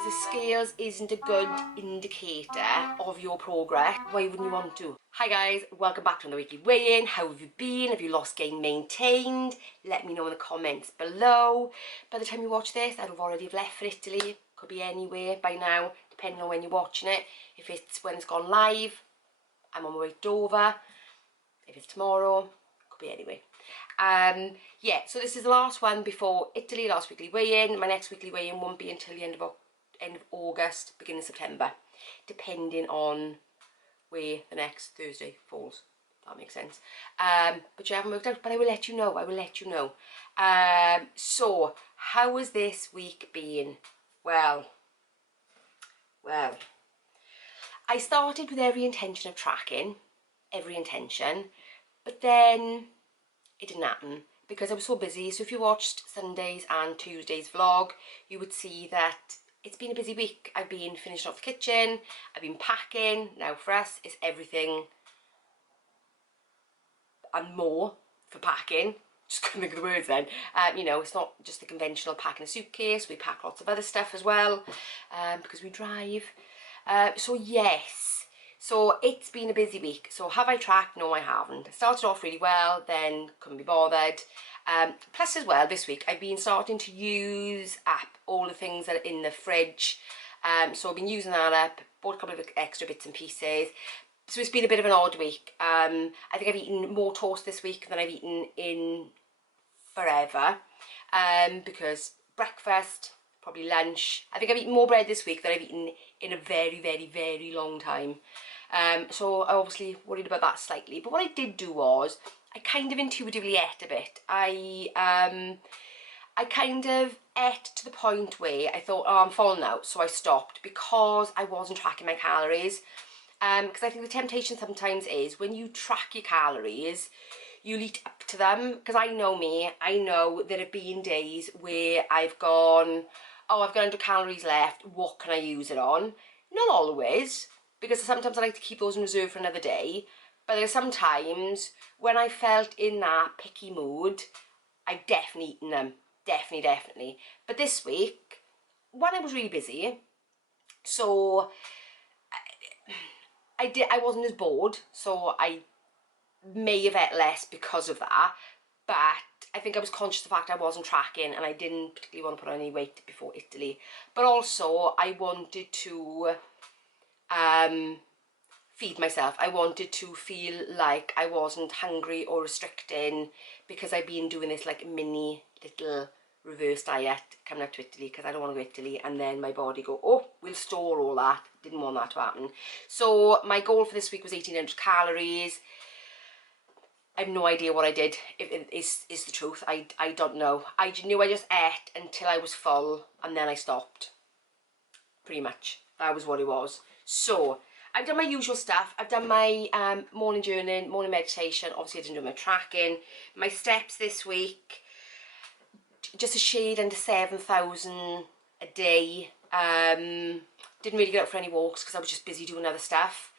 sometimes the scales isn't a good indicator of your progress. Why wouldn't you want to? Hi guys, welcome back to another weekly weigh-in. How have you been? Have you lost, gained, maintained? Let me know in the comments below. By the time you watch this, I'd have already left for Italy. Could be anywhere by now, depending on when you're watching it. If it's when it's gone live, I'm on my way to Dover. If it's tomorrow, could be anywhere. Yeah, so this is the last one before Italy, last weekly weigh-in. My next weekly weigh-in won't be until the end of August, beginning of September, depending on where the next Thursday falls. That makes sense. But you haven't worked out, but I will let you know. I will let you know. So, how has this week been? Well, I started with every intention of tracking, every intention, but then it didn't happen because I was so busy. So if you watched Sunday's and Tuesday's vlog, you would see that it's been a busy week. I've been finishing off the kitchen, I've been packing. Now for us, it's everything and more for packing. Just couldn't think of the words then. You know, it's not just the conventional packing a suitcase. We pack lots of other stuff as well because we drive. So yes. So it's been a busy week. So have I tracked? No, I haven't. I started off really well, then couldn't be bothered. Plus as well, this week, I've been starting to use up all the things that are in the fridge. So I've been using that up, bought a couple of extra bits and pieces. So it's been a bit of an odd week. I think I've eaten more toast this week than I've eaten in forever. Because breakfast, probably lunch. I think I've eaten more bread this week than I've eaten in a very, very, very long time. So I obviously worried about that slightly. But what I did do was, I kind of intuitively ate a bit. I kind of ate to the point where I thought, oh, I'm falling out. So I stopped because I wasn't tracking my calories. Because I think the temptation sometimes is when you track your calories, you'll eat up to them. Because I know me, I know there have been days where I've gone, oh, I've got 100 calories left, what can I use it on? Not always, because sometimes I like to keep those in reserve for another day. But there are some times when I felt in that picky mood, I've definitely eaten them. Definitely. But this week, one, I was really busy. So I wasn't as bored. So I may have ate less because of that. But I think I was conscious of the fact I wasn't tracking and I didn't particularly want to put on any weight before Italy. But also, I wanted to feed myself. I wanted to feel like I wasn't hungry or restricting because I've been doing this like mini little reverse diet coming up to Italy because I don't want to go to Italy and then my body go, oh, we'll store all that. Didn't want that to happen. So my goal for this week was 1800 calories. I have no idea what I did, is the truth. I don't know. I knew I just ate until I was full and then I stopped. Pretty much. That was what it was. So I've done my usual stuff. I've done my morning journaling, morning meditation. Obviously I didn't do my tracking. My steps this week, just a shade under 7,000 a day. Didn't really get out for any walks because I was just busy doing other stuff.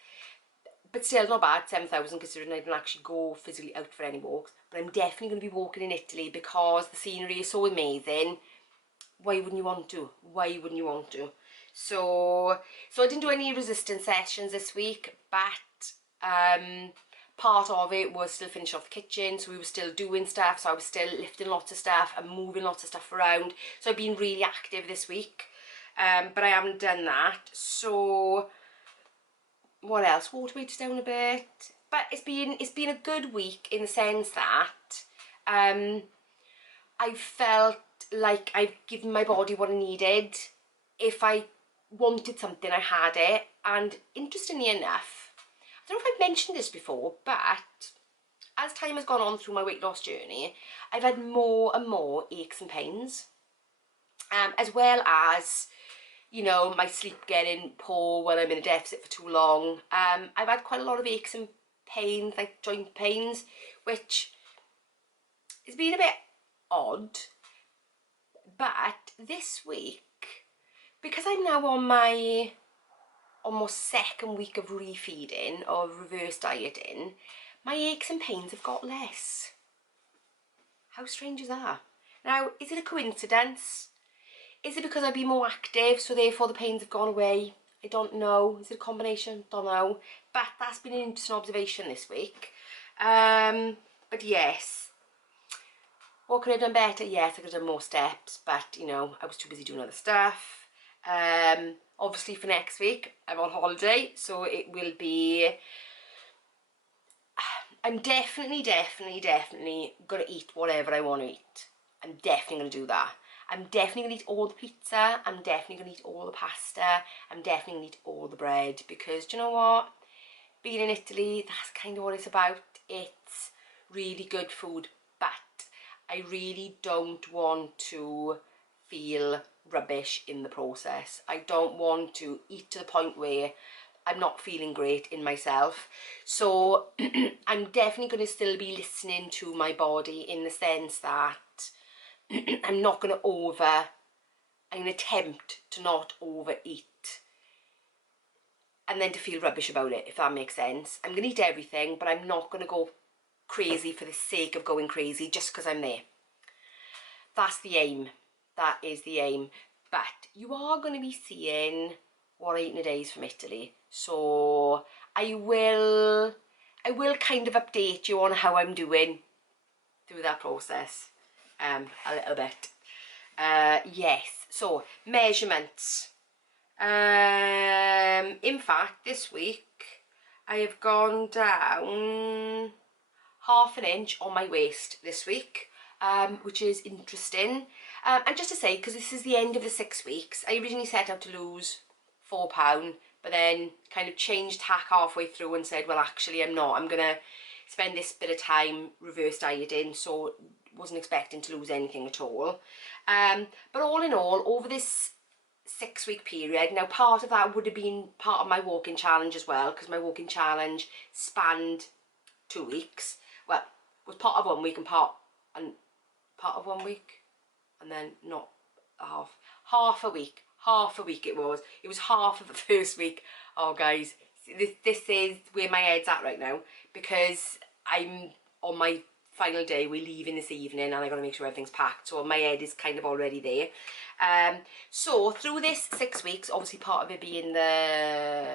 But still not bad, 7,000 considering I didn't actually go physically out for any walks. But I'm definitely going to be walking in Italy because the scenery is so amazing. Why wouldn't you want to? Why wouldn't you want to? So I didn't do any resistance sessions this week, but part of it was still finishing off the kitchen, so we were still doing stuff, so I was still lifting lots of stuff and moving lots of stuff around. So I've been really active this week, but I haven't done that. So what else? Water weight's down a bit, but it's been a good week in the sense that I felt like I've given my body what I needed. If I wanted something, I had it. And interestingly enough, I don't know if I've mentioned this before, but as time has gone on through my weight loss journey, I've had more and more aches and pains, as well as, you know, my sleep getting poor when I'm in a deficit for too long. I've had quite a lot of aches and pains, like joint pains, which has been a bit odd. But this week, because I'm now on my almost second week of refeeding or reverse dieting, my aches and pains have got less. How strange is that? Now, is it a coincidence? Is it because I've been more active, so therefore the pains have gone away? I don't know. Is it a combination? Don't know. But that's been an interesting observation this week. But yes. What could I have done better? Yes, I could have done more steps, but, you know, I was too busy doing other stuff. Obviously for next week, I'm on holiday, so it will be... I'm definitely going to eat whatever I want to eat. I'm definitely going to do that. I'm definitely going to eat all the pizza. I'm definitely going to eat all the pasta. I'm definitely going to eat all the bread, because, do you know what? Being in Italy, that's kind of what it's about. It's really good food, but I really don't want to feel rubbish in the process. I don't want to eat to the point where I'm not feeling great in myself. So I'm definitely going to still be listening to my body, in the sense that I'm not going to I'm going to attempt to not overeat and then to feel rubbish about it, if that makes sense. I'm going to eat everything, but I'm not going to go crazy for the sake of going crazy just because I'm there. That's the aim. That is the aim. But you are going to be seeing what I eat in a day is from Italy. So I will kind of update you on how I'm doing through that process a little bit. Yes, so measurements. In fact, this week I have gone down half an inch on my waist this week, which is interesting. And just to say, because this is the end of the 6 weeks, I originally set out to lose £4, but then kind of changed tack halfway through and said, well, actually I'm not. I'm going to spend this bit of time reverse dieting, so wasn't expecting to lose anything at all. But all in all, over this 6 week period, now part of that would have been part of my walking challenge as well, because my walking challenge spanned 2 weeks. Well, was part of 1 week and part of 1 week, and then not half a week it was half of the first week. Oh guys, this is where my head's at right now, because I'm on my final day. We're leaving this evening and I got to make sure everything's packed, so my head is kind of already there. So through this 6 weeks, obviously part of it being the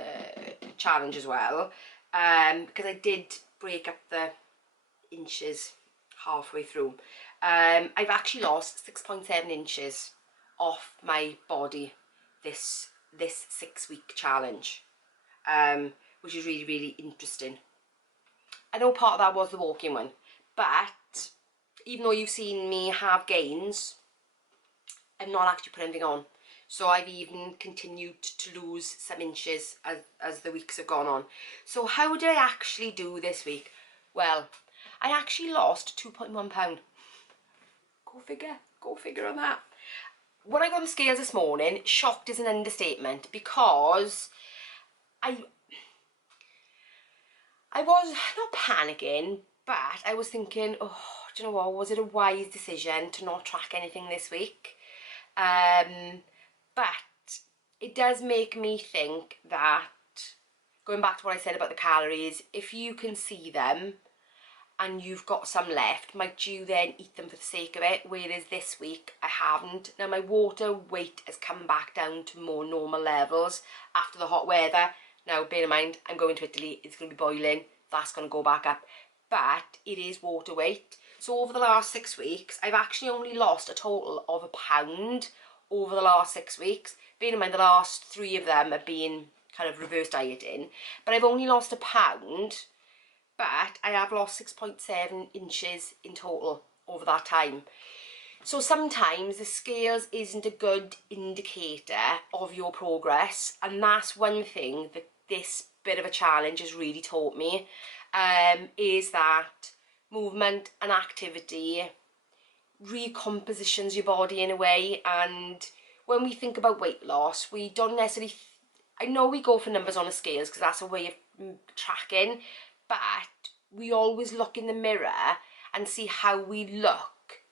challenge as well, because I did break up the inches halfway through. I've actually lost 6.7 inches off my body this 6 week challenge, which is really, really interesting. I know part of that was the walking one, but even though you've seen me have gains, I've not actually put anything on. So I've even continued to lose some inches as the weeks have gone on. So how did I actually do this week? Well, I actually lost £2.1. Go figure on that. When I got on the scales this morning, shocked is an understatement, because I was not panicking, but I was thinking, oh, do you know what, was it a wise decision to not track anything this week? But it does make me think that, going back to what I said about the calories, if you can see them and you've got some left, might you then eat them for the sake of it? Whereas this week I haven't. Now my water weight has come back down to more normal levels after the hot weather. Now bear in mind, I'm going to Italy, it's going to be boiling, that's going to go back up, but it is water weight. So over the last 6 weeks, I've actually only lost a total of £1 over the last 6 weeks. Bear in mind, the last 3 of them have been kind of reverse dieting, but I've only lost £1, but I have lost 6.7 inches in total over that time. So sometimes the scales isn't a good indicator of your progress, and that's one thing that this bit of a challenge has really taught me, is that movement and activity recompositions your body in a way. And when we think about weight loss, we don't necessarily I know we go for numbers on the scales because that's a way of tracking, but we always look in the mirror and see how we look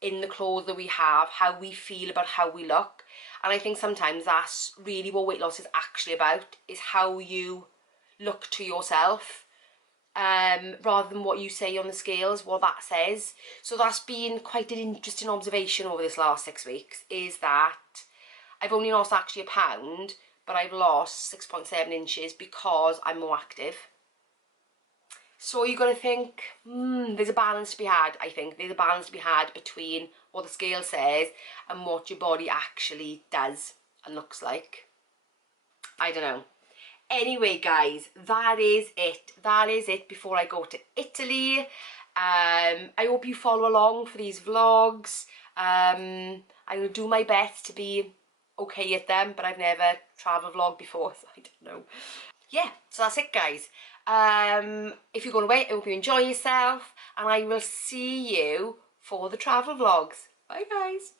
in the clothes that we have, how we feel about how we look. And I think sometimes that's really what weight loss is actually about, is how you look to yourself. rather than what you say on the scales, what that says. So that's been quite an interesting observation over this last 6 weeks, is that I've only lost actually a pound, but I've lost 6.7 inches because I'm more active. So you've got to think, there's a balance to be had, I think. There's a balance to be had between what the scale says and what your body actually does and looks like. I don't know. Anyway, guys, that is it. That is it before I go to Italy. I hope you follow along for these vlogs. I will do my best to be okay at them, but I've never travel vlogged before, so I don't know. Yeah, so that's it, guys. If you're going away, I hope you enjoy yourself, and I will see you for the travel vlogs. Bye, guys.